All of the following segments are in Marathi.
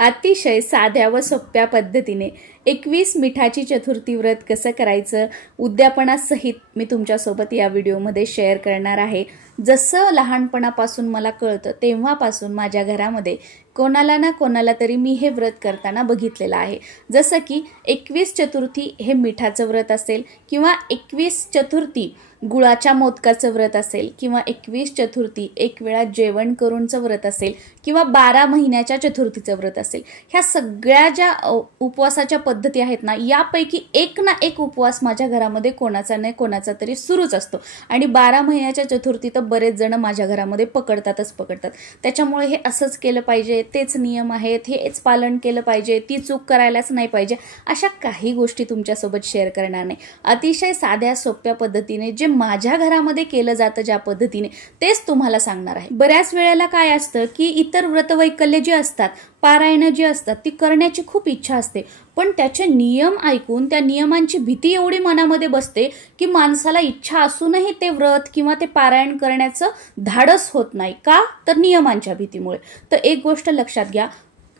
अतिशय साध्या व सोप्या पद्धतीने 21 मिठाची चतुर्थी व्रत कसं करायचं उद्यापनासहित मी तुमच्यासोबत या व्हिडिओमध्ये शेअर करणार आहे। जसं लहानपणापासून मला कळतं तेव्हापासून माझ्या घरामध्ये कोणाला ना कोणाला तरी मी हे व्रत करताना बघितलेलं आहे। जसं की 21 चतुर्थी हे मिठाचं व्रत असेल किंवा 21 चतुर्थी गुळाच्या मोदकाचं व्रत असेल किंवा 21 चतुर्थी एक वेळा जेवण करूनचं व्रत असेल किंवा 12 महिन्याच्या चतुर्थीचं व्रत असेल। ह्या सगळ्या ज्या उपवासाच्या पद्धती आहेत ना, यापैकी एक ना एक उपवास माझ्या घरामध्ये कोणाचा नाही कोणाचा तरी सुरूच असतो आणि 12 महिन्याच्या चतुर्थी तर बरेच जण माझ्या घरामध्ये पकडतातच पकडतात। त्याच्यामुळे हे असंच केलं पाहिजे, तेच नियम आहेत, हेच पालन केलं पाहिजे, ती चूक करायलाच नाही पाहिजे, अशा काही गोष्टी तुमच्यासोबत शेअर करणार नाही। अतिशय साध्या सोप्या पद्धतीने जे माझ्या घरामध्ये केलं जातं ज्या पद्धतीने तेच तुम्हाला सांगणार आहे। बऱ्याच वेळेला काय असतं की इतर व्रतवैकल्य जी असतात, पारायण जी असतात ती करण्याची खूप इच्छा असते, पण त्याचे नियम ऐकून त्या नियमांची भीती एवढी मनामध्ये बसते की माणसाला इच्छा असूनही ते व्रत किंवा ते पारायण करण्याचं धाडस होत नाही। का? तर नियमांच्या भीतीमुळे। तर एक गोष्ट लक्षात घ्या,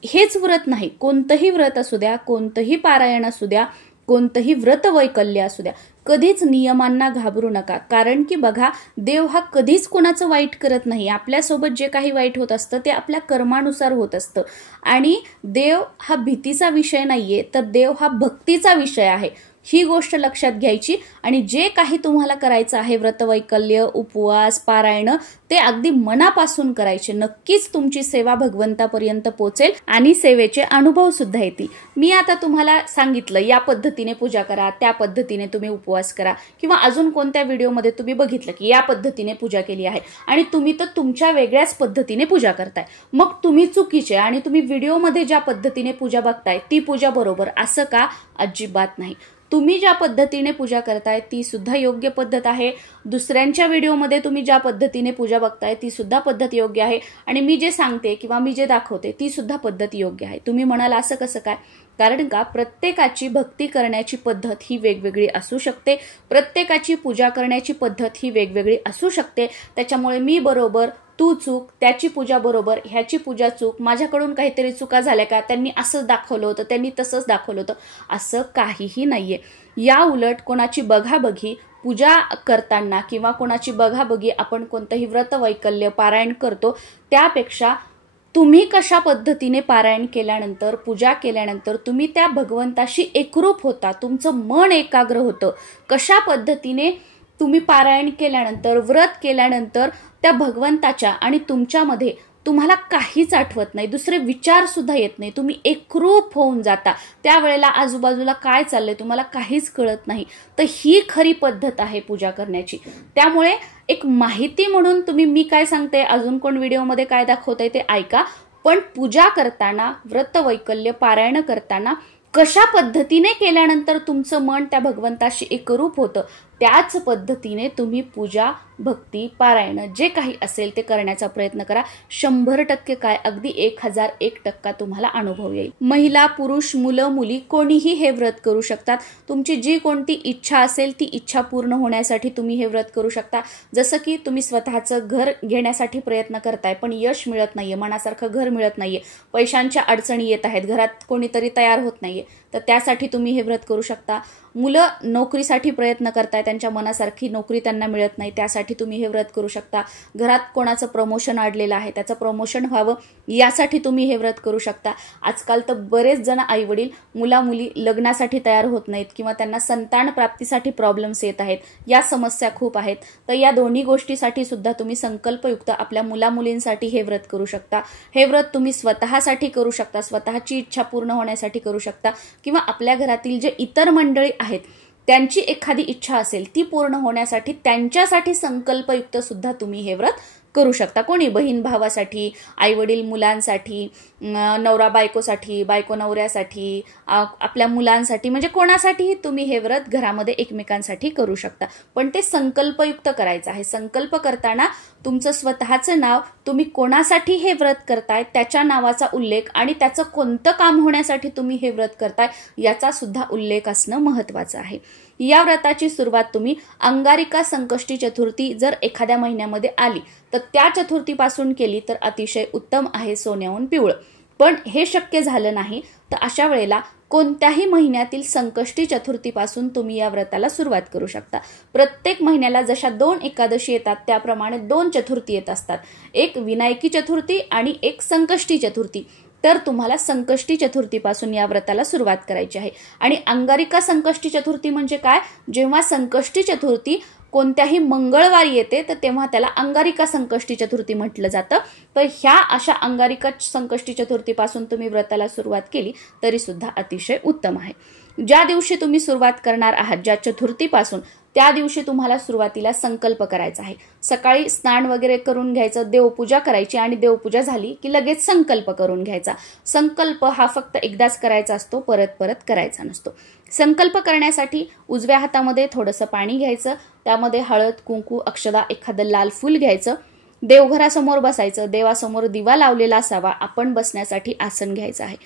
हेच व्रत नाही, कोणतंही व्रत असू द्या, कोणतंही पारायण असू द्या, कोणतंही व्रतवैकल्य असू द्या, कधीच नियमांना घाबरू नका। कारण की बघा, देव हा कधीच कोणाचं वाईट करत नाही। आपल्यासोबत जे काही वाईट होत असतं ते आपल्या कर्मानुसार होत असतं आणि देव हा भीतीचा विषय नाहीये, तर देव हा भक्तीचा विषय आहे। ही गोष्ट लक्षात घ्यायची आणि जे काही तुम्हाला करायचं आहे व्रतवैकल्य, उपवास, पारायण, ते अगदी मनापासून करायचे। नक्कीच तुमची सेवा भगवंतापर्यंत पोहोचेल आणि सेवेचे अनुभव सुद्धा येतील। मी आता तुम्हाला सांगितलं या पद्धतीने पूजा करा, त्या पद्धतीने तुम्ही उपवास करा, किंवा अजून कोणत्या व्हिडिओमध्ये तुम्ही बघितलं की या पद्धतीने पूजा केली आहे आणि तुम्ही तर तुमच्या वेगळ्याच पद्धतीने पूजा करताय, मग तुम्ही चुकीचे आणि तुम्ही व्हिडिओमध्ये ज्या पद्धतीने पूजा बघताय ती पूजा बरोबर, असं का? अजिबात नाही। तुम्ही ज्या पद्धतीने पूजा करताय ती सुद्धा योग्य पद्धत आहे। दुसऱ्यांच्या व्हिडिओमध्ये तुम्ही ज्या पद्धतीने पूजा बघताय ती सुद्धा पद्धत योग्य आहे आणि मी जे सांगते किंवा मी जे दाखवते ती सुद्धा पद्धत योग्य आहे। तुम्ही म्हणाल असं कसं काय? कारण का प्रत्येकाची भक्ती करण्याची पद्धत ही वेगवेगळी असू शकते, प्रत्येकाची पूजा करण्याची पद्धत ही वेगवेगळी असू शकते। त्याच्यामुळे मी बरोबर, तू चूक, त्याची पूजा बरोबर, ह्याची पूजा चूक, माझ्याकडून काहीतरी चुका झाल्या का, त्यांनी असंच दाखवलं होतं, त्यांनी तसंच दाखवलं होतं, असं काहीही नाहीये। या उलट कोणाची बघाबघी पूजा करताना किंवा कोणाची बघाबघी आपण कोणतंही व्रतवैकल्य पारायण करतो, त्यापेक्षा तुम्ही कशा पद्धतीने पारायण केल्यानंतर, पूजा केल्यानंतर तुम्ही त्या भगवंताशी एकरूप होता, तुमचं मन एकाग्र होतं, कशा पद्धतीने तुम्ही पारायण केल्यानंतर, व्रत केल्यानंतर त्या भगवंताच्या आणि तुमच्यामध्ये तुम्हाला काहीच आठवत नाही, दुसरे विचार सुद्धा येत नाही, तुम्ही एकरूप होऊन जाता। त्यावेळेला आजूबाजूला काय चाललंय तुम्हाला काहीच कळत नाही। तर ही खरी पद्धत आहे पूजा करण्याची। त्यामुळे एक माहिती म्हणून तुम्ही, मी काय सांगते, अजून कोण व्हिडिओमध्ये काय दाखवतंय ते ऐका, पण पूजा करताना, व्रतवैकल्य पारायण करताना कशा पद्धतीने केल्यानंतर तुमचं मन त्या भगवंताशी एकरूप होतं, त्याच पद्धतीने तुम्ही पूजा, भक्ती, पारायण जे काही असेल ते करण्याचा प्रयत्न करा। 100% काय, अगदी 1001% तुम्हाला अनुभव येईल। महिला, पुरुष, मुलं, मुली कोणीही हे व्रत करू शकतात। तुमची जी कोणती इच्छा असेल ती इच्छा पूर्ण होण्यासाठी तुम्ही हे व्रत करू शकता। जसं की तुम्ही स्वतःचं घर घेण्यासाठी प्रयत्न करताय पण यश मिळत नाहीये, मनासारखं घर मिळत नाहीये, पैशांच्या अडचणी येत आहेत, घरात कोणीतरी तयार होत नाहीये, तर त्यासाठी तुम्ही हे व्रत करू शकता। मुलं नोकरीसाठी प्रयत्न करताय, त्यांच्या मनासारखी नोकरी त्यांना मिळत नाही, त्यासाठी तुम्ही हे व्रत करू शकता। घरात कोणाचं प्रमोशन अडलेलं आहे, त्याचं प्रमोशन व्हावं यासाठी तुम्ही हे व्रत करू शकता। आजकाल तर बरेच जण आईवडील मुला मुली लग्नासाठी तयार होत नाहीत किंवा त्यांना संतान प्राप्तीसाठी प्रॉब्लेम्स येत आहेत, या समस्या खूप आहेत। तर या दोन्ही गोष्टीसाठी सुद्धा तुम्ही संकल्पयुक्त आपल्या मुला मुलींसाठी हे व्रत करू शकता। हे व्रत तुम्ही स्वतःसाठी करू शकता, स्वतःची इच्छा पूर्ण होण्यासाठी करू शकता, किंवा आपल्या घरातील जे इतर मंडळी आहेत त्यांची एखादी इच्छा असेल ती पूर्ण होण्यासाठी त्यांच्यासाठी संकल्पयुक्त सुद्धा तुम्ही हे व्रत करू शकता। कोणी बहीण भावासाठी, आई वडील मुलांसाठी, नवरा बायकोसाठी, बायको नवऱ्यासाठी, आपल्या मुलांसाठी, म्हणजे कोणासाठीही तुम्ही हे व्रत घरामध्ये एकमेकांसाठी करू शकता, पण ते संकल्पयुक्त करायचं आहे। संकल्प करताना तुमचं स्वतःचं नाव, तुम्ही कोणासाठी हे व्रत करताय त्याच्या नावाचा उल्लेख आणि त्याचं कोणतं काम होण्यासाठी तुम्ही हे व्रत करताय याचा सुद्धा उल्लेख असणं महत्त्वाचं आहे। या व्रताची सुरुवात तुम्ही अंगारिका संकष्टी चतुर्थी जर एखाद्या महिन्यामध्ये आली तर त्या चतुर्थीपासून केली तर अतिशय उत्तम आहे, सोन्याहून पिवळं। पण हे शक्य झालं नाही तर अशा वेळेला कोणत्याही महिन्यातील संकष्टी चतुर्थीपासून तुम्ही या व्रताला सुरुवात करू शकता। प्रत्येक महिन्याला जशा 2 एकादशी येतात त्याप्रमाणे 2 चतुर्थी येत असतात, एक विनायकी चतुर्थी आणि एक संकष्टी चतुर्थी। तर तुम्हाला संकष्टी चतुर्थीपासून या व्रताला सुरुवात करायची आहे। आणि अंगारिका संकष्टी चतुर्थी म्हणजे काय, जेव्हा संकष्टी चतुर्थी कोणत्याही मंगळवारी येते तर तेव्हा त्याला अंगारिका संकष्टी चतुर्थी म्हटलं जातं। तर ह्या अशा अंगारिका संकष्टी चतुर्थीपासून तुम्ही व्रताला सुरुवात केली तरी सुद्धा अतिशय उत्तम आहे। ज्या दिवशी तुम्ही सुरुवात करणार आहात, ज्या चतुर्थीपासून, त्या दिवशी तुम्हाला सुरुवातीला संकल्प करायचा आहे। सकाळी स्नान वगैरे करून घ्यायचं, देवपूजा करायची आणि देवपूजा झाली की लगेच संकल्प करून घ्यायचा। संकल्प हा फक्त एकदाच करायचा असतो, परत परत करायचा नसतो। संकल्प करण्यासाठी उजव्या हातामध्ये थोडंसं पाणी घ्यायचं, त्यामध्ये हळद, कुंकू, अक्षदा, एखादं लाल फूल घ्यायचं, देवघरासमोर बसायचं, देवासमोर दिवा लावलेला असावा, आपण बसण्यासाठी आसन घ्यायचं आहे।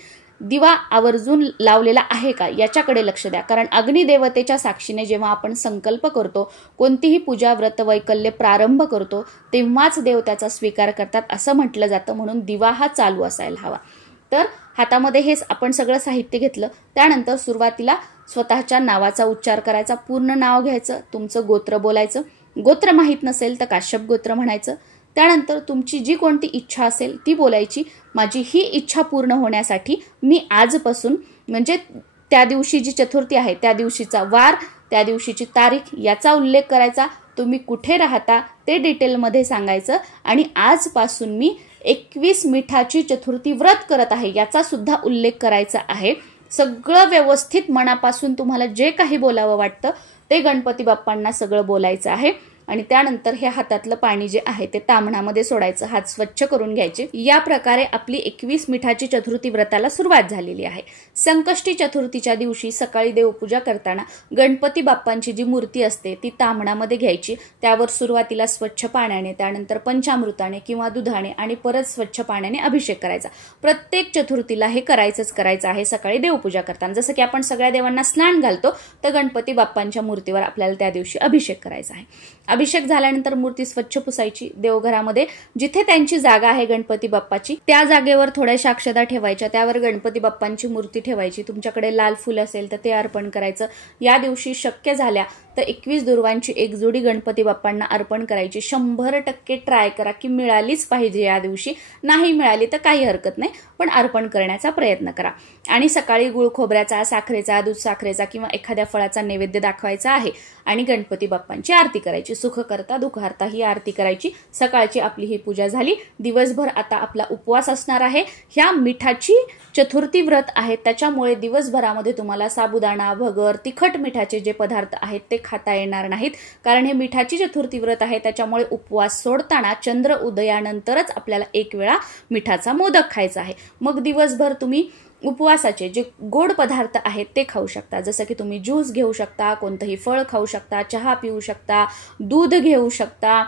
दिवा आवर्जून लावलेला आहे का याच्याकडे लक्ष द्या, कारण अग्निदेवतेच्या साक्षीने जेव्हा आपण संकल्प करतो, कोणतीही पूजा, व्रत, वैकल्य प्रारंभ करतो, तेव्हाच देव त्याचा स्वीकार करतात असं म्हटलं जातं। म्हणून दिवा हा चालू असायला हवा। तर हातामध्ये हे आपण सगळं साहित्य घेतलं, त्यानंतर सुरुवातीला स्वतःच्या नावाचा उच्चार करायचा, पूर्ण नाव घ्यायचं, तुमचं गोत्र बोलायचं, गोत्र माहीत नसेल तर काश्यप गोत्र म्हणायचं। त्यानंतर तुमची जी कोणती इच्छा असेल ती बोलायची, माझी ही इच्छा पूर्ण होण्यासाठी मी आजपासून, म्हणजे त्या दिवशी जी चतुर्थी आहे त्या दिवशीचा वार, त्या दिवशीची तारीख याचा उल्लेख करायचा, तुम्ही कुठे राहता ते डिटेलमध्ये सांगायचं आणि आजपासून मी 21 मिठाची चतुर्थी व्रत करत आहे याचा सुद्धा उल्लेख करायचा आहे। सगळं व्यवस्थित मनापासून तुम्हाला जे काही बोलावं वाटतं ते गणपती बाप्पांना सगळं बोलायचं आहे। आणि त्यानंतर हे हातातलं पाणी जे आहे ते ताम्हणामध्ये सोडायचं, हात स्वच्छ करून घ्यायचे। या प्रकारे आपली 21 मिठाची चतुर्थी व्रताला सुरुवात झालेली आहे। संकष्टी चतुर्थीच्या दिवशी सकाळी देवपूजा करताना गणपती बाप्पांची जी मूर्ती असते ती ताम्हणामध्ये घ्यायची, त्यावर सुरुवातीला स्वच्छ पाण्याने, त्यानंतर पंचामृताने किंवा दुधाने आणि परत स्वच्छ पाण्याने अभिषेक करायचा। प्रत्येक चतुर्थीला हे करायचं आहे सकाळी देवपूजा करताना। जसं की आपण सगळ्या देवांना स्नान घालतो, तर गणपती बाप्पांच्या मूर्तीवर आपल्याला त्या दिवशी अभिषेक करायचा आहे। अभिषेक झाल्यानंतर मूर्ती स्वच्छ पुसायची, देवघरामध्ये जिथे त्यांची जागा आहे गणपती बाप्पाची त्या जागेवर थोड्याशा अक्षदा ठेवायच्या, त्यावर गणपती बाप्पांची मूर्ती ठेवायची, तुमच्याकडे लाल फूल असेल तर ते अर्पण करायचं। या दिवशी शक्य झाल्या तर 21 दुर्वांची एक जोडी गणपती बाप्पांना अर्पण करायची। 100% ट्राय करा की मिळालीच पाहिजे या दिवशी, नाही मिळाली तर काही हरकत नाही, पण अर्पण करण्याचा प्रयत्न करा। आणि सकाळी गुळ खोबऱ्याचा, साखरेचा, दूध साखरेचा किंवा एखाद्या फळाचा नैवेद्य दाखवायचा आहे आणि गणपती बाप्पांची आरती करायची। सुख करता दुःख हरता ही आरती करायची। सकाळची आपली ही पूजा झाली। दिवसभर आता आपला उपवास असणार आहे। ह्या मिठाची चतुर्थी व्रत आहे, त्याच्यामुळे दिवसभरामध्ये तुम्हाला साबुदाणा, भगर, तिखट मिठाचे जे पदार्थ आहेत ते खाता येणार नाहीत, कारण हे मिठाची चतुर्थी व्रत आहे। त्याच्यामुळे उपवास सोडताना चंद्र उदयानंतरच आपल्याला एक वेळा मिठाचा मोदक खायचा आहे। मग दिवसभर तुम्ही उपवासाचे जे गोड पदार्थ आहेत ते खाऊ शकता, जसं की तुम्ही ज्यूस घेऊ शकता, कोणतंही फळ खाऊ शकता, चहा पिऊ शकता, दूध घेऊ शकता,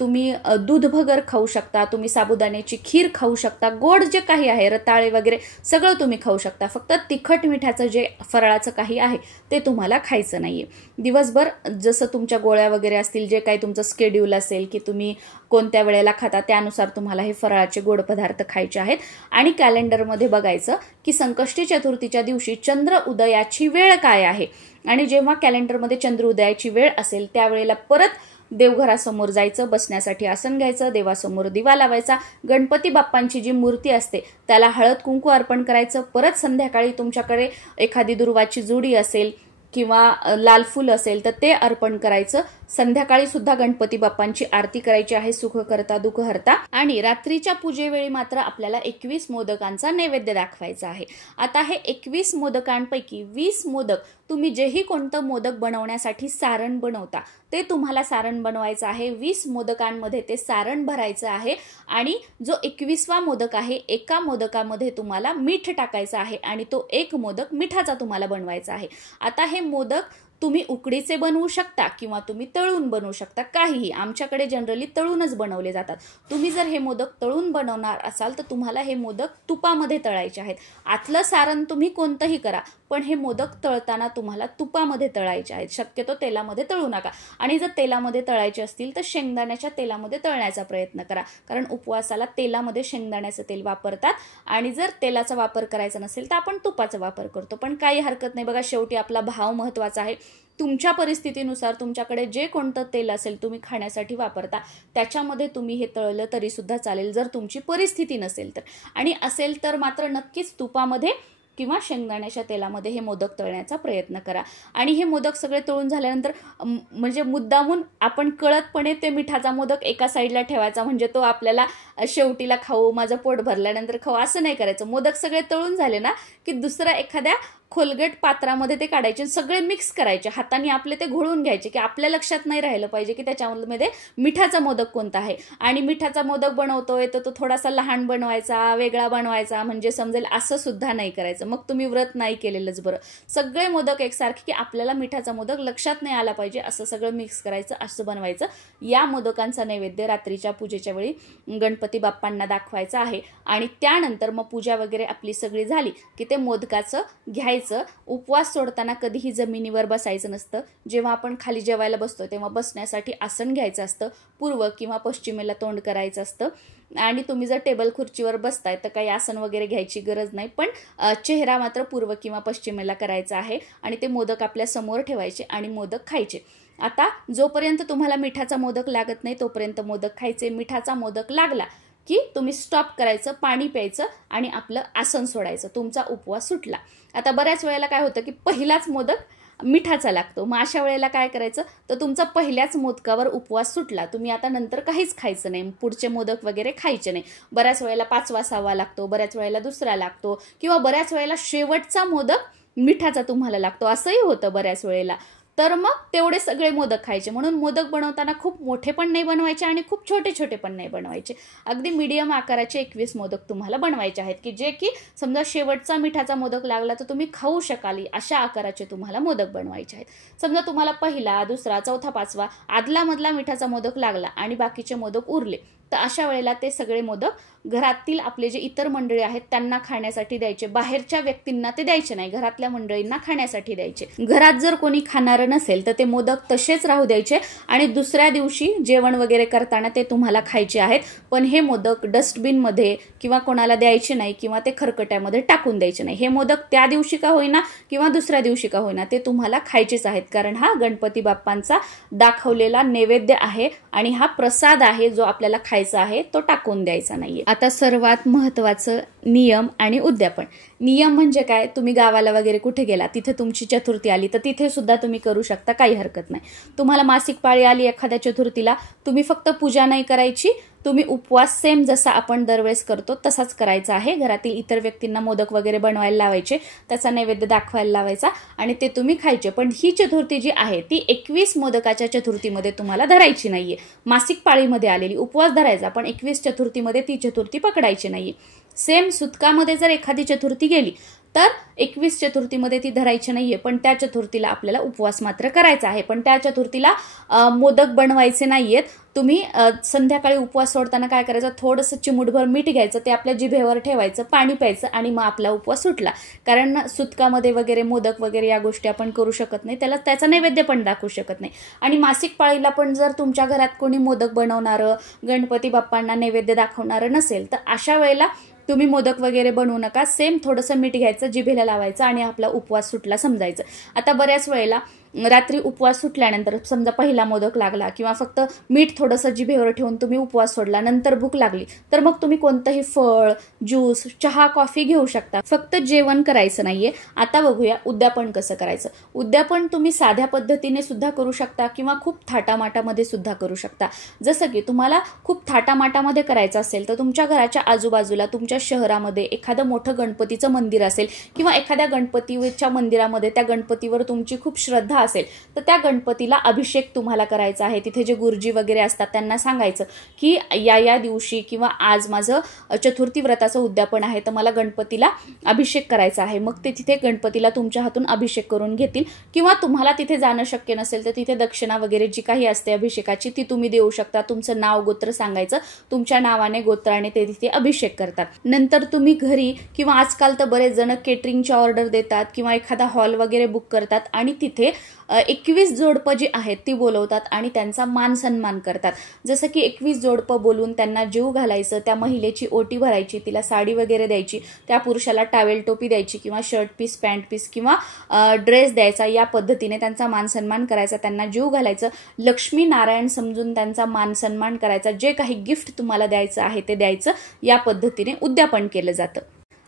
तुम्ही दूध भगर खाऊ शकता, तुम्ही साबुदाण्याची खीर खाऊ शकता, गोड जे काही आहे रताळे वगैरे सगळं तुम्ही खाऊ शकता। फक्त तिखट मिठाचं जे फराळाचं काही आहे ते तुम्हाला खायचं नाहीये। दिवसभर जसं तुमच्या गोळ्या वगैरे असतील, जे काही तुमचं स्केड्यूल असेल की तुम्ही कोणत्या वेळेला खाता त्यानुसार तुम्हाला हे फराळाचे गोड पदार्थ खायचे आहेत। आणि कॅलेंडरमध्ये बघायचं की संकष्टी चतुर्थीच्या दिवशी चंद्र उदयाची वेळ काय आहे, आणि जेव्हा कॅलेंडरमध्ये चंद्र उदयाची वेळ असेल त्यावेळेला परत देवघरासमोर जायचं, बसण्यासाठी आसन घ्यायचं, देवासमोर दिवा लावायचा, गणपती बाप्पांची जी मूर्ती असते त्याला हळद कुंकू अर्पण करायचं। परत संध्याकाळी तुमच्याकडे एखादी दुर्वाची जुडी असेल किंवा लाल फूल असेल तर ते अर्पण करायचं। संध्याकाळी सुद्धा गणपती बाप्पांची आरती करायची आहे, सुख करता दुःख हरता। आणि रात्रीच्या पूजेवेळी मात्र आपल्याला 21 मोदकांचा नैवेद्य दाखवायचा आहे। आता हे 21 मोदकांपैकी 20 मोदक तुम्ही जेही कोणतं मोदक बनवण्यासाठी सारण बनवता ते तुम्हाला सारण बनवायचं आहे। 20 मोदकांमध्ये ते सारण भरायचं आहे आणि जो 21वा मोदक आहे एका मोदकामध्ये तुम्हाला मीठ टाकायचं आहे आणि तो एक मोदक मिठाचा तुम्हाला बनवायचा आहे। आता हे मोदक तुम्ही उकडीचे बनवू शकता किंवा तुम्ही तळून बनवू शकता, काहीही. आमच्याकडे जनरली तळूनच बनवले जातात. तुम्ही जर हे मोदक तळून बनवणार असाल तर तुम्हाला हे मोदक तुपामध्ये तळायचे आहेत. आतलं सारण तुम्ही कोणतंही करा, पण हे मोदक तळताना तुम्हाला तुपामध्ये तळायचे आहेत. शक्यतो तेलामध्ये तळू नका. आणि जर तेलामध्ये तळायचे असतील तर शेंगदाण्याच्या तेलामध्ये तळण्याचा प्रयत्न करा, कारण उपवासाला तेलामध्ये शेंगदाण्याचं तेल वापरतात. आणि जर तेलाचा वापर करायचा नसेल तर आपण तुपाचा वापर करतो, पण काही हरकत नाही. बघा, शेवटी आपला भाव महत्त्वाचा आहे. तुमच्या परिस्थितीनुसार तुमच्याकडे जे कोणतं तेल असेल तुम्ही खाण्यासाठी वापरता त्याच्यामध्ये तुम्ही हे तळलं तरी सुद्धा चालेल, जर तुमची परिस्थिती नसेल तर. आणि असेल तर मात्र नक्कीच तुपामध्ये किंवा शेंगदाण्याच्या तेलामध्ये हे मोदक तळण्याचा प्रयत्न करा. आणि हे मोदक सगळे तळून झाल्यानंतर म्हणजे मुद्दामून आपण कळतपणे ते मिठाचा मोदक एका साईडला ठेवायचा, म्हणजे तो आपल्याला शेवटीला खाऊ, माझं पोट भरल्यानंतर खाऊ, असं नाही करायचं. मोदक सगळे तळून झाले ना की दुसऱ्या एखाद्या खोलगट पात्रामध्ये ते काढायचे, सगळे मिक्स करायचे, हाताने आपले ते घोळून घ्यायचे, की आपल्या लक्षात नाही राहिलं पाहिजे की त्याच्यामध्ये मिठाचा मोदक कोणता आहे. आणि मिठाचा मोदक बनवतोय तर तो थोडासा लहान बनवायचा, वेगळा बनवायचा, म्हणजे समजेल असं सुद्धा नाही करायचं. मग तुम्ही व्रत नाही केलेलंच बरं. सगळे मोदक एकसारखे, की आपल्याला मिठाचा मोदक लक्षात नाही आला पाहिजे असं सगळं मिक्स करायचं, असं बनवायचं. या मोदकांचा नैवेद्य रात्रीच्या पूजेच्या वेळी गणपती बाप्पांना दाखवायचा आहे. आणि त्यानंतर मग पूजा वगैरे आपली सगळी झाली की ते मोदकाचं घ्यायचं. उपवास सोडताना कधीही जमिनीवर बसायचं नसतं. जेव्हा आपण खाली जेवायला बसतो तेव्हा बसण्यासाठी आसन घ्यायचं असतं, पूर्व किंवा पश्चिमेला तोंड करायचं असतं. आणि तुम्ही जर टेबल खुर्चीवर बसताय तर काही आसन वगैरे घ्यायची गरज नाही, पण चेहरा मात्र पूर्व किंवा पश्चिमेला करायचा आहे. आणि ते मोदक आपल्या समोर ठेवायचे आणि मोदक खायचे. आता जोपर्यंत तुम्हाला मिठाचा मोदक लागत नाही तोपर्यंत मोदक खायचे. मिठाचा मोदक लागला की तुम्ही स्टॉप करायचं, पाणी प्यायचं आणि आपलं आसन सोडायचं, तुमचा उपवास सुटला. आता बऱ्याच वेळेला काय होतं की पहिलाच मोदक मिठाचा लागतो, मग अशा वेळेला काय करायचं, तर तुमचा पहिल्याच मोदकावर उपवास सुटला, तुम्ही आता नंतर काहीच खायचं नाही, पुढचे मोदक वगैरे खायचे नाही. बऱ्याच वेळेला 5वा 6वा लागतो, बऱ्याच वेळेला दुसरा लागतो, किंवा बऱ्याच वेळेला शेवटचा मोदक मिठाचा तुम्हाला लागतो, असंही होतं बऱ्याच वेळेला. तर मग तेवढे सगळे मोदक खायचे. म्हणून मोदक बनवताना खूप मोठे पण नाही बनवायचे आणि खूप छोटे छोटे पण नाही बनवायचे. अगदी मीडियम आकाराचे 21 मोदक तुम्हाला बनवायचे आहेत, की जे की समजा शेवटचा मिठाचा मोदक लागला तर तुम्ही खाऊ शकाल अशा आकाराचे तुम्हाला मोदक बनवायचे आहेत. समजा तुम्हाला पहिला, दुसरा, चौथा, 5वा आदला मधला मिठाचा मोदक लागला आणि बाकीचे मोदक उरले, तर अशा वेळेला ते सगळे मोदक घरातील आपले जे इतर मंडळी आहेत त्यांना खाण्यासाठी द्यायचे. बाहेरच्या व्यक्तींना ते द्यायचे नाही, घरातल्या मंडळींना खाण्यासाठी द्यायचे. घरात जर कोणी खाणारं नसेल तर ते मोदक तसेच राहू द्यायचे आणि दुसऱ्या दिवशी जेवण वगैरे करताना ते तुम्हाला खायचे आहेत. पण हे मोदक डस्टबिनमध्ये किंवा कोणाला द्यायचे नाही किंवा ते खरकट्यामध्ये टाकून द्यायचे नाही. हे मोदक त्या दिवशी का होईना किंवा दुसऱ्या दिवशी का होईना ते तुम्हाला खायचेच आहेत, कारण हा गणपती बाप्पांचा दाखवलेला नैवेद्य आहे आणि हा प्रसाद आहे जो आपल्याला खायचा आहे, तो टाकून द्यायचा नाहीये. आता सर्वात महत्त्वाचं नियम आणि उद्यापन. नियम म्हणजे काय, तुम्ही गावाला वगैरे कुठे गेला, तिथे तुमची चतुर्थी आली तर तिथे सुद्धा तुम्ही करू शकता, काही हरकत नाही. तुम्हाला मासिक पाळी आली एखाद्या चतुर्थीला, तुम्ही फक्त पूजा नाही करायची, तुम्ही उपवास सेम जसा आपण दरवेळेस करतो तसाच करायचा आहे. घरातील इतर व्यक्तींना मोदक वगैरे बनवायला लावायचे, त्याचा नैवेद्य दाखवायला लावायचा आणि ते तुम्ही खायचे. पण ही चतुर्थी जी आहे ती 21 मोदकाच्या चतुर्थीमध्ये तुम्हाला धरायची नाहीये. मासिक पाळीमध्ये आलेली उपवास धरायचा, पण 21 चतुर्थीमध्ये ती चतुर्थी पकडायची नाहीये. सेम सुतकामध्ये जर एखादी चतुर्थी गेली तर 21 चतुर्थीमध्ये ती धरायची नाहीये, पण त्या चतुर्थीला आपल्याला उपवास मात्र करायचा आहे. पण त्या चतुर्थीला मोदक बनवायचे नाहीयेत. तुम्ही संध्याकाळी उपवास सोडताना काय करायचं, थोडंसं चिमूटभर मीठ घ्यायचं, ते आपल्या जिभेवर ठेवायचं, पाणी प्यायचं आणि मग आपला उपवास सुटला. कारण सुतकामध्ये वगैरे मोदक वगैरे या गोष्टी आपण करू शकत नाही, त्याचा नैवेद्य पण दाखवू शकत नाही. आणि मासिक पाळीला पण जर तुमच्या घरात कोणी मोदक बनवणारं, गणपती बाप्पांना नैवेद्य दाखवणारं नसेल तर अशा वेळेला तुम्ही मोदक वगैरे बनवू नका. सेम थोडंसं मीठ घ्यायचं, जिभेला लावायचं आणि आपला उपवास सुटला समजायचं. आता बऱ्याच वेळेला रात्री उपवास सुटल्यानंतर समजा पहिला मोदक लागला किंवा फक्त मीठ थोडंसं जिभेवर ठेवून तुम्ही उपवास सोडला, नंतर भूक लागली तर मग तुम्ही कोणतंही फळ, ज्यूस, चहा, कॉफी घेऊ शकता, फक्त जेवण करायचं नाहीये. आता बघूया उद्यापन कसं करायचं. उद्यापन तुम्ही साध्या पद्धतीने सुद्धा करू शकता किंवा खूप थाटामाटामध्ये सुद्धा करू शकता. जसं की तुम्हाला खूप थाटामाटामध्ये करायचं असेल तर तुमच्या घराच्या आजूबाजूला, तुमच्या शहरामध्ये एखादं मोठं गणपतीचं मंदिर असेल किंवा एखाद्या गणपतीच्या मंदिरामध्ये त्या गणपतीवर तुमची खूप श्रद्धा असेल तर त्या गणपतीला अभिषेक तुम्हाला करायचा आहे। तिथे जे गुरुजी वगैरे असतात त्यांना सांगायचं की या दिवशी किंवा आज माझं चतुर्थी व्रताचं उद्यापन आहे तर मला गणपतीला अभिषेक करायचा आहे। मग ते तिथे गणपतीला तुमच्या हातून अभिषेक करून घेतील किंवा तुम्हाला तिथे जाणं शक्य नसेल तर तिथे दक्षिणा वगैरे जी काही असते अभिषेकाची ती तुम्ही देऊ शकता। तुमचं नाव गोत्र सांगायचं, तुमच्या नावाने गोत्राने ते तिथे अभिषेक करतात। नंतर तुम्ही घरी किंवा आजकाल तर बरेच जण केटरिंगची ऑर्डर देतात किंवा एखादा हॉल वगैरे बुक करतात आणि तिथे 21 जोडपं जी आहेत ती बोलवतात आणि त्यांचा मान सन्मान करतात। जसं की 21 जोडपं बोलून त्यांना जीव घालायचं, त्या महिलेची ओटी भरायची, तिला साडी वगैरे द्यायची, त्या पुरुषाला टावेल टोपी द्यायची किंवा शर्ट पीस पॅन्ट पीस किंवा ड्रेस द्यायचा। या पद्धतीने त्यांचा मान सन्मान करायचा, त्यांना जीव घालायचं, लक्ष्मी नारायण समजून त्यांचा मान सन्मान करायचा, जे काही गिफ्ट तुम्हाला द्यायचं आहे ते द्यायचं। या पद्धतीने उद्यापन केलं जातं।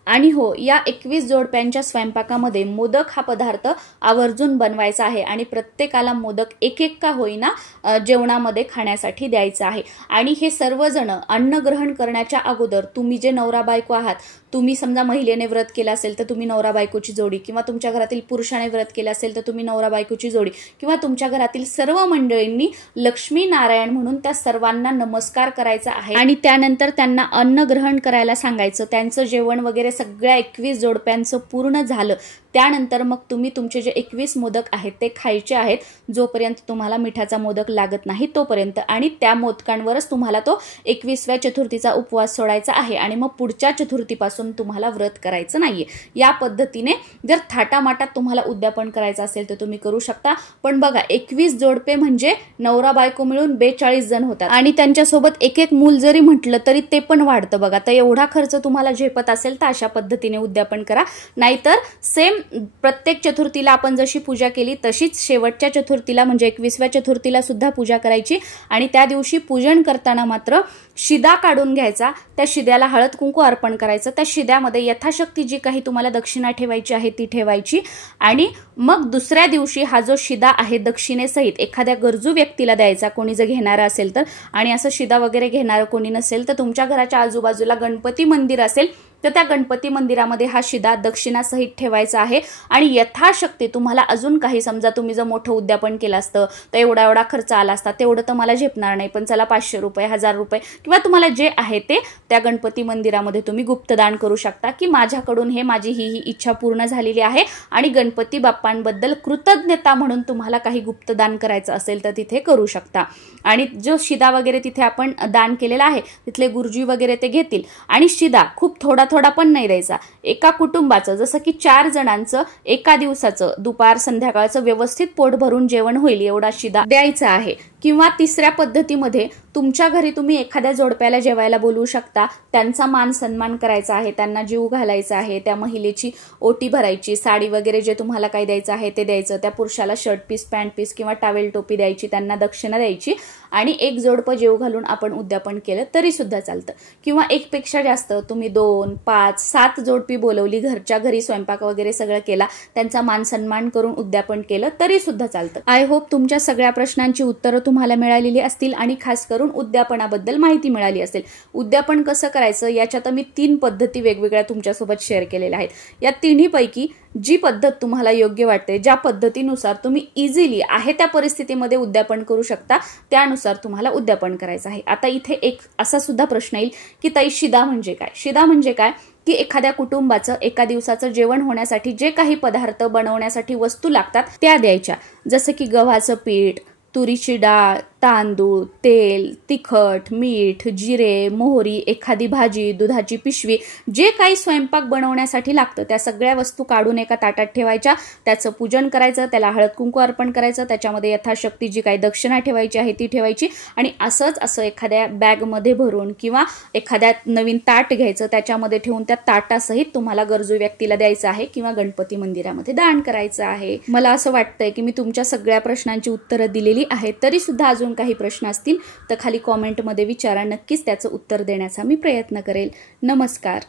आणि हो, या 21 जोडप्यांच्या स्वयंपाकामध्ये मोदक हा पदार्थ आवर्जून बनवायचा आहे आणि प्रत्येकाला मोदक एक एक का होईना जेवणामध्ये खाण्यासाठी द्यायचं आहे। आणि हे सर्वजण अन्न ग्रहण करण्याच्या अगोदर तुम्ही जे नवरा बायको आहात, तुम्ही समजा महिलेने व्रत केलं असेल तर तुम्ही नवरा बायकोची जोडी, किंवा तुमच्या घरातील पुरुषाने व्रत केलं असेल तर तुम्ही नवरा बायकोची जोडी, किंवा तुमच्या घरातील सर्व मंडळींनी लक्ष्मी नारायण म्हणून त्या सर्वांना नमस्कार करायचा आहे आणि त्यानंतर त्यांना अन्न ग्रहण करायला सांगायचं। त्यांचं जेवण वगैरे सगळ्या 21 जोडप्यांचं पूर्ण झालं त्यानंतर मग तुम्ही तुमचे जे 21 मोदक आहेत ते खायचे आहेत जोपर्यंत तुम्हाला मिठाचा मोदक लागत नाही तोपर्यंत, आणि त्या मोदकांवरच तुम्हाला तो 21व्या चतुर्थीचा उपवास सोडायचा आहे आणि मग पुढच्या चतुर्थीपासून तुम्हाला व्रत करायचं नाहीये। या पद्धतीने जर थाटामाटात तुम्हाला उद्यापन करायचं असेल तर तुम्ही करू शकता। पण बघा, 21 जोडपे म्हणजे नवरा बायको मिळून 42 जण होतात आणि त्यांच्यासोबत एक एक मूल जरी म्हटलं तरी ते पण वाढतं बघा। तर एवढा खर्च तुम्हाला झेपत असेल तर अशा पद्धतीने उद्यापन करा, नाहीतर सेम प्रत्येक चतुर्थीला आपण जशी पूजा केली तशीच शेवटच्या चतुर्थीला म्हणजे 21व्या चतुर्थीला सुद्धा पूजा करायची। आणि त्या दिवशी पूजन करताना मात्र शिदा काढून घ्यायचा, त्या शिद्याला हळद कुंकू अर्पण करायचं, त्या शिद्यामध्ये यथाशक्ती जी काही तुम्हाला दक्षिणा ठेवायची आहे ती ठेवायची आणि मग दुसऱ्या दिवशी हा जो शिदा आहे दक्षिणेसहित एखाद्या गरजू व्यक्तीला द्यायचा, कोणी जर घेणारा असेल तर। आणि असं शिदा वगैरे घेणारं कोणी नसेल तर तुमच्या घराच्या आजूबाजूला गणपती मंदिर असेल तर त्या गणपती मंदिरामध्ये हा शिदा दक्षिणासहित ठेवायचा आहे। आणि यथाशक्ती तुम्हाला अजून काही, समजा तुम्ही जर मोठं उद्यापन केलं असतं तर एवढा खर्च आला असता, तेवढं तर मला झेपणार नाही, पण चला 500 रुपये 1000 रुपये किंवा तुम्हाला जे आहे ते त्या गणपती मंदिरामध्ये तुम्ही गुप्तदान करू शकता की माझ्याकडून हे माझी ही इच्छा पूर्ण झालेली आहे आणि गणपती बाप्पांबद्दल कृतज्ञता म्हणून तुम्हाला काही गुप्तदान करायचं असेल तर तिथे करू शकता। आणि जो शिदा वगैरे तिथे आपण दान केलेला आहे तिथले गुरुजी वगैरे ते घेतील। आणि शिदा खूप थोडा पण नाही द्यायचा, एका कुटुंबाचं जसं की 4 जणांचं एका दिवसाचं दुपार संध्याकाळचं व्यवस्थित पोट भरून जेवण होईल एवढा शिदा द्यायचा आहे। किंवा तिसऱ्या पद्धतीमध्ये तुमच्या घरी तुम्ही एखाद्या जोडप्याला जेवायला बोलवू शकता, त्यांचा मान सन्मान करायचा आहे, त्यांना जीव घालायचा आहे, त्या महिलेची ओटी भरायची, साडी वगैरे जे तुम्हाला काही द्यायचं आहे ते द्यायचं, त्या पुरुषाला शर्ट पीस पॅन्ट पीस किंवा टावेल टोपी द्यायची, त्यांना दक्षिणा द्यायची आणि एक जोडपं जेव घालून आपण उद्यापन केलं तरी सुद्धा चालतं। किंवा एकपेक्षा जास्त तुम्ही 2, 5, 7 जोडपी बोलवली, घरच्या घरी स्वयंपाक वगैरे सगळं केला, त्यांचा मान सन्मान करून उद्यापन केलं तरी सुद्धा चालतं। आय होप तुमच्या सगळ्या प्रश्नांची उत्तरं तुम्हाला मिळालेली असतील आणि खास करून उद्यापनाबद्दल माहिती मिळाली असेल। उद्यापन कसं करायचं याच्यात मी 3 पद्धती वेगवेगळ्या तुमच्यासोबत शेअर केलेल्या आहेत। या तिन्हीपैकी जी पद्धत तुम्हाला योग्य वाटते, ज्या पद्धतीनुसार तुम्ही इझिली आहे त्या परिस्थितीमध्ये उद्यापन करू शकता, त्यानुसार तुम्हाला उद्यापन करायचं आहे। आता इथे एक असा सुद्धा प्रश्न येईल की ताई शिदा म्हणजे काय? शिदा म्हणजे काय की एखाद्या कुटुंबाचं एका दिवसाचं जेवण होण्यासाठी जे काही पदार्थ बनवण्यासाठी वस्तू लागतात त्या द्यायच्या, जसं की गव्हाचं पीठ, तुरीची डाळ, तांदूळ, तेल, तिखट, मीठ, जिरे, मोहरी, एखादी भाजी, दुधाची पिशवी, जे काही स्वयंपाक बनवण्यासाठी लागतं त्या सगळ्या वस्तू काढून एका ताटात ठेवायच्या, त्याचं पूजन करायचं, त्याला हळद कुंकू अर्पण करायचं, त्याच्यामध्ये यथाशक्ती जी काही दक्षिणा ठेवायची आहे ती ठेवायची आणि असं एखाद्या बॅगमध्ये भरून किंवा एखाद्या नवीन ताट घ्यायचं, त्याच्यामध्ये ठेवून त्या ताटासहित तुम्हाला गरजू व्यक्तीला द्यायचं आहे किंवा गणपती मंदिरामध्ये दान करायचं आहे। मला असं वाटतंय की मी तुमच्या सगळ्या प्रश्नांची उत्तरं दिलेली आहेत, तरी सुद्धा अजून काही प्रश्न असतील तर खाली कॉमेंटमध्ये विचारा, नक्कीच त्याचं उत्तर देण्याचा मी प्रयत्न करेल। नमस्कार।